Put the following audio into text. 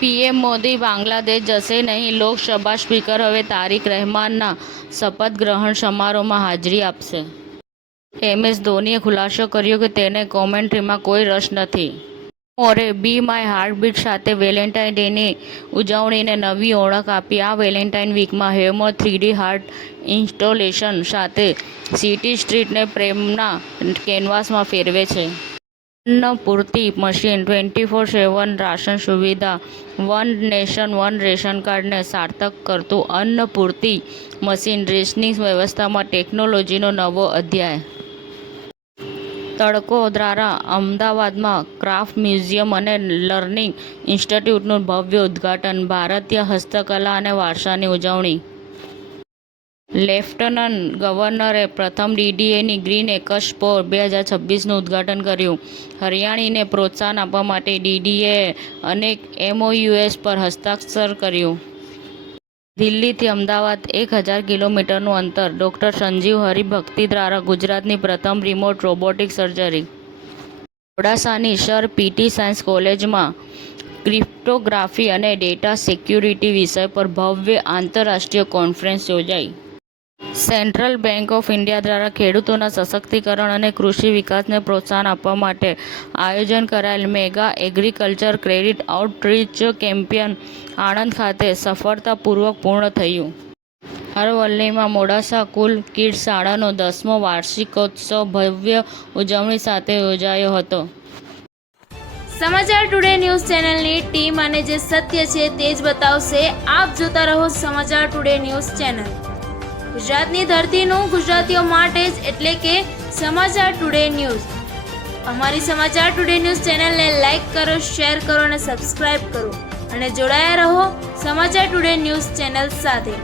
PM Modi Bangladesh જશે નહીં. Lok Sabha speaker હવે તારિક રહેમાનના શપથ ગ્રહણ સમારોહમાં હાજરી આપશે. MS ધોનીએ ખુલાસો કર્યો કે તેને કોમેન્ટ્રીમાં કોઈ રસ નથી. મોરે બી માય હાર્ટબીટ સાથે વેલેન્ટાઇન ડેની ઉજવણીને નવી ઓળખ આપી. આ વેલેન્ટાઇન વીકમાં હેવમોર 3D હાર્ટ ઇન્સ્ટોલેશન સાથે સિટી સ્ટ્રીટને પ્રેમના કેનવાસમાં ફેરવે છે. અન્નપૂર્તિ મશીન 24/7 રાશન સુવિધા. વન નેશન વન રેશન કાર્ડને સાર્થક કરતું અન્નપૂર્તિ મશીન. રેશનિંગ વ્યવસ્થામાં ટેકનોલોજીનો નવો અધ્યાય. તળકોદરા અમદાવાદમાં ક્રાફ્ટ મ્યુઝિયમ અને લર્નિંગ ઇન્સ્ટિટ્યૂટનું ભવ્ય ઉદ્ઘાટન. ભારતીય હસ્તકલા અને વારસાની ઉજવણી. લેફ્ટનન્ટ ગવર્નરે પ્રથમ DDAની ગ્રીન એક્સપો 2026નું ઉદ્ઘાટન કર્યું. હરિયાળીને પ્રોત્સાહન આપવા માટે DDAએ અનેક MOUs પર હસ્તાક્ષર કર્યું. દિલ્હીથી અમદાવાદ 1000 કિલોમીટરનું અંતર. ડૉક્ટર સંજીવ હરિભક્તિ દ્વારા ગુજરાતની પ્રથમ રિમોટ રોબોટિક સર્જરી. મોડાસાની સર PT સાયન્સ કોલેજમાં ક્રિપ્ટોગ્રાફી અને ડેટા સિક્યુરિટી વિષય પર ભવ્ય આંતરરાષ્ટ્રીય કોન્ફરન્સ યોજાઈ. સેન્ટ્રલ બેંક ઓફ ઇન્ડિયા દ્વારા ખેડૂતોના સશક્તિકરણ અને કૃષિ વિકાસને પ્રોત્સાહન આપવા માટે આયોજન કરાયેલ mega agriculture credit outreach campaign Anand ખાતે સફળતાપૂર્વક પૂર્ણ થયું. અરવલ્લીમાં મોડાસા કુલ કિડ્સ શાળાનો 10મો વાર્ષિકોત્સવ ભવ્ય ઉજવણી સાથે યોજાયો હતો. સમાચાર ટુડે ન્યૂઝ ચેનલની ટીમ અને જે સત્ય છે તે જ બતાવશે. આપ જોતા રહો સમાચાર ટુડે ન્યૂઝ ચેનલ. ગુજરાતની ધરતીનું ગુજરાતીઓ માટે જ, એટલે કે સમાચાર ટુડે ન્યૂઝ. અમારી સમાચાર ટુડે ન્યૂઝ ચેનલને લાઇક કરો, શેર કરો અને સબસ્ક્રાઇબ કરો અને જોડાયા રહો સમાચાર ટુડે ન્યૂઝ ચેનલ સાથે.